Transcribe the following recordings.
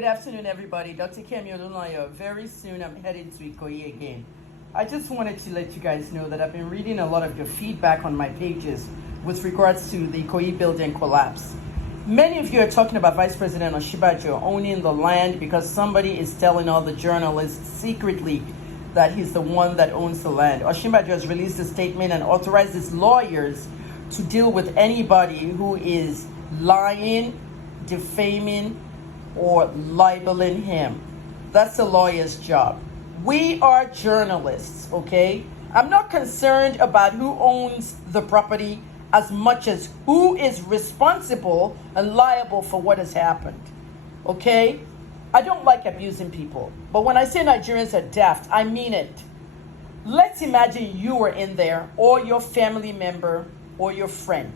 Good afternoon, everybody. Dr. Kemi. Very soon I'm headed to Ikoyi again. I just wanted to let you guys know that I've been reading a lot of your feedback on my pages with regards to the Ikoyi building collapse. Many of you are talking about Vice President Osinbajo owning the land because somebody is telling all the journalists secretly that he's the one that owns the land. Osinbajo has released a statement and authorized his lawyers to deal with anybody who is lying, defaming, or libeling him. That's the lawyer's job. We are journalists, okay? I'm not concerned about who owns the property as much as who is responsible and liable for what has happened, okay? I don't like abusing people, but when I say Nigerians are daft, I mean it. Let's imagine you were in there, or your family member, or your friend.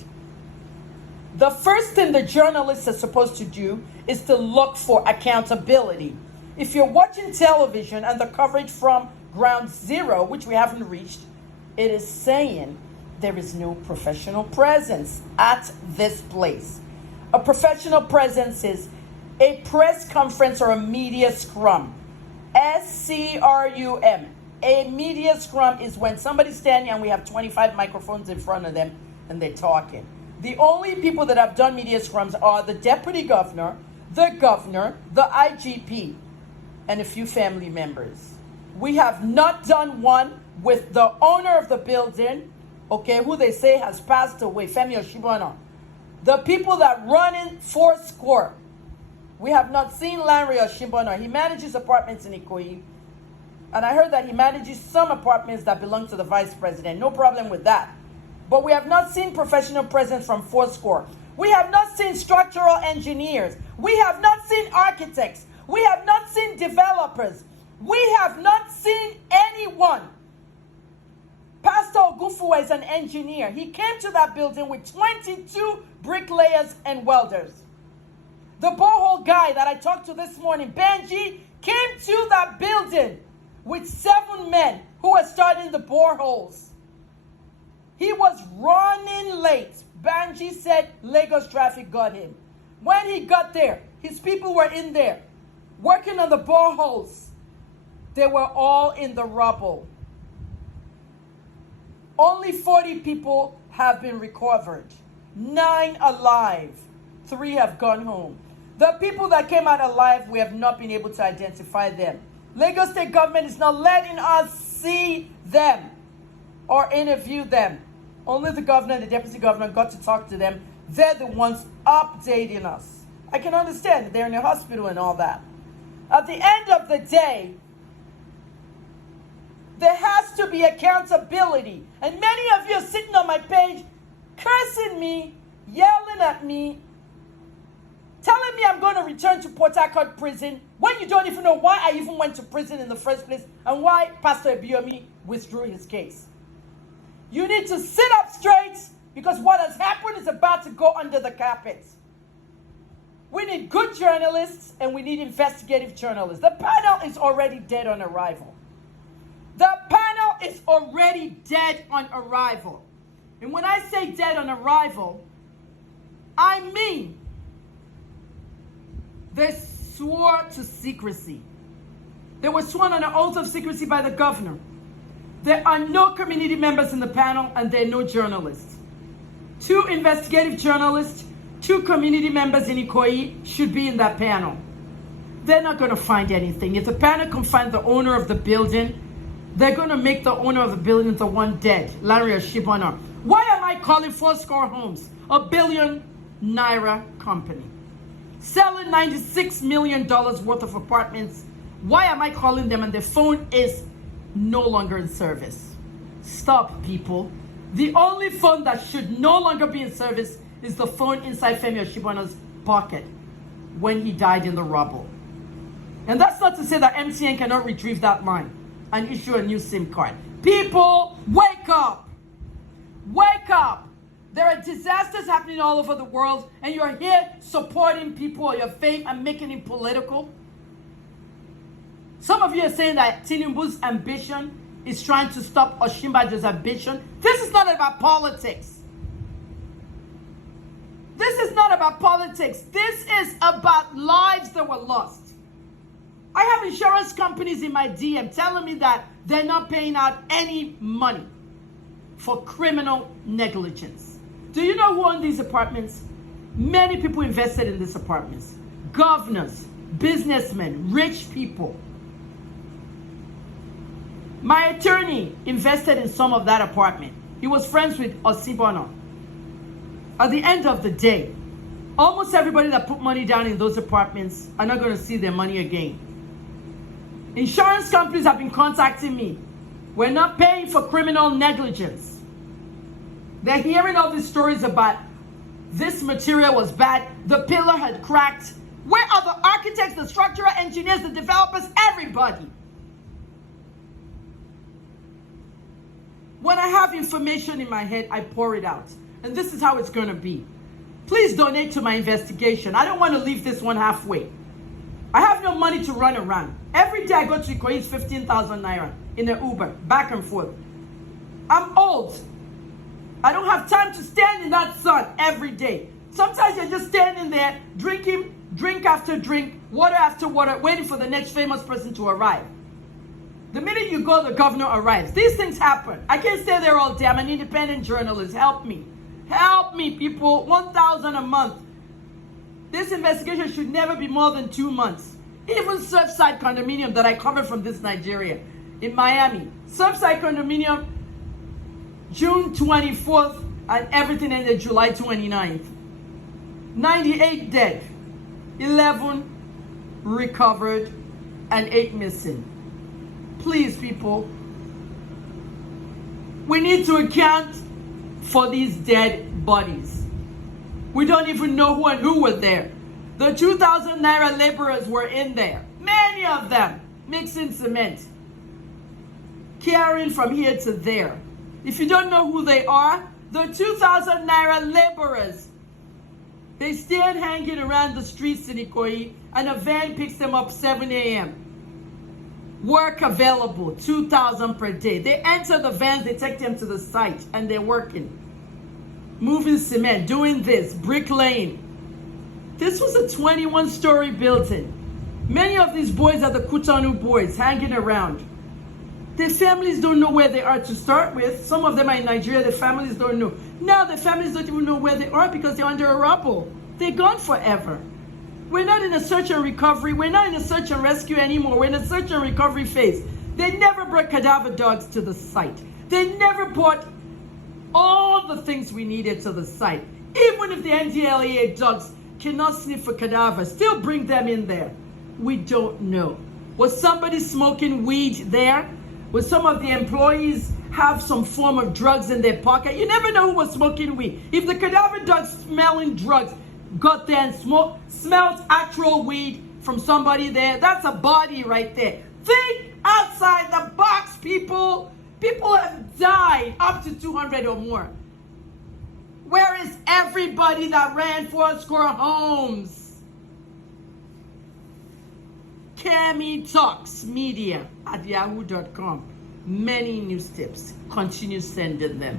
The first thing the journalists are supposed to do is to look for accountability. If you're watching television and the coverage from ground zero, which we haven't reached, it is saying there is no professional presence at this place. A professional presence is a press conference or a media scrum. SCRUM. A media scrum is when somebody's standing and we have 25 microphones in front of them and they're talking. The only people that have done media scrums are the deputy governor, the IGP, and a few family members. We have not done one with the owner of the building, okay, who they say has passed away, Femi Osinbajo. The people that run in Foursquare. We have not seen Larry Osinbajo. He manages apartments in Ikoyi. And I heard that he manages some apartments that belong to the vice president. No problem with that. But we have not seen professional presence from Foursquare. We have not seen structural engineers. We have not seen architects. We have not seen developers. We have not seen anyone. Pastor Ogunfuwa is an engineer. He came to that building with 22 bricklayers and welders. The borehole guy that I talked to this morning, Benji, came to that building with 7 men who were starting the boreholes. He was running late. Banji said Lagos traffic got him. When he got there, his people were in there working on the boreholes. They were all in the rubble. Only 40 people have been recovered. 9 alive. 3 have gone home. The people that came out alive, we have not been able to identify them. Lagos State government is not letting us see them or interview them. Only the governor and the deputy governor got to talk to them. They're the ones updating us. I can understand they're in a hospital and all that. At the end of the day, there has to be accountability. And many of you are sitting on my page, cursing me, yelling at me, telling me I'm going to return to Port Harcourt prison when you don't even know why I even went to prison in the first place and why Pastor Ebiomi withdrew his case. You need to sit up straight because what has happened is about to go under the carpet. We need good journalists and we need investigative journalists. The panel is already dead on arrival. The panel is already dead on arrival. And when I say dead on arrival, I mean they swore to secrecy. They were sworn on an oath of secrecy by the governor. There are no community members in the panel and there are no journalists. 2 investigative journalists, 2 community members in Ikoyi should be in that panel. They're not going to find anything. If the panel can find the owner of the building, they're going to make the owner of the building the one dead, Larry Osinbajo. Why am I calling Foursquare Homes a ₦1 billion company? Selling $96 million worth of apartments. Why am I calling them and their phone is no longer in service? Stop, people. The only phone that should no longer be in service is the phone inside Femi Osinbajo's pocket when he died in the rubble. And that's not to say that MTN cannot retrieve that line and issue a new SIM card. People, wake up! Wake up! There are disasters happening all over the world and you're here supporting people or your faith and making it political. Some of you are saying that Tinubu's ambition is trying to stop Osinbajo's ambition. This is not about politics. This is not about politics. This is about lives that were lost. I have insurance companies in my DM telling me that they're not paying out any money for criminal negligence. Do you know who owned these apartments? Many people invested in these apartments. Governors, businessmen, rich people. My attorney invested in some of that apartment. He was friends with Osibono. At the end of the day, almost everybody that put money down in those apartments are not going to see their money again. Insurance companies have been contacting me. We're not paying for criminal negligence. They're hearing all these stories about this material was bad, the pillar had cracked. Where are the architects, the structural engineers, the developers, everybody? When I have information in my head, I pour it out. And this is how it's going to be. Please donate to my investigation. I don't want to leave this one halfway. I have no money to run around. Every day I go to Ikoyi, it's 15,000 naira in an Uber, back and forth. I'm old. I don't have time to stand in that sun every day. Sometimes you're just standing there, drinking, drink after drink, water after water, waiting for the next famous person to arrive. The minute you go, the governor arrives. These things happen. I can't stay there all day. I'm an independent journalist. Help me. Help me, people. 1,000 a month. This investigation should never be more than 2 months. Even Surfside condominium that I covered from this Nigeria in Miami. Surfside condominium, June 24th, and everything ended July 29th. 98 dead, 11 recovered, and 8 missing. Please, people, we need to account for these dead bodies. We don't even know who and who were there. The 2,000 naira laborers were in there. Many of them mixing cement, carrying from here to there. If you don't know who they are, the 2,000 naira laborers, they stand hanging around the streets in Ikoyi, and a van picks them up 7 a.m. Work available, 2,000 per day. They enter the vans, they take them to the site, and they're working. Moving cement, doing this, bricklaying. This was a 21-story building. Many of these boys are the Kutanu boys hanging around. Their families don't know where they are to start with. Some of them are in Nigeria, their families don't know. Now their families don't even know where they are because they're under a rubble. They're gone forever. We're not in a search and recovery. We're not in a search and rescue anymore. We're in a search and recovery phase. They never brought cadaver dogs to the site. They never brought all the things we needed to the site. Even if the NDLEA dogs cannot sniff for cadavers, still bring them in there. We don't know. Was somebody smoking weed there? Would some of the employees have some form of drugs in their pocket? You never know who was smoking weed. If the cadaver dog smelling drugs got there and smelled actual weed from somebody there, that's a body right there. Think outside the box, people. People have died, up to 200 or more. Where is everybody that ran 4 homes? Kemi Talks Media at yahoo.com. Many news tips. Continue sending them.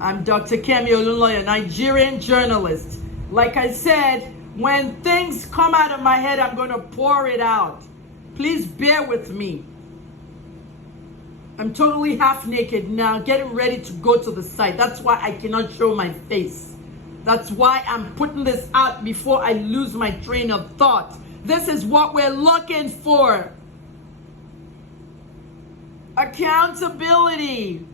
I'm Dr. Kemi Olunloyo, Nigerian journalist. Like I said, when things come out of my head, I'm going to pour it out. Please bear with me. I'm totally half naked now, getting ready to go to the site. That's why I cannot show my face. That's why I'm putting this out before I lose my train of thought. This is what we're looking for. Accountability.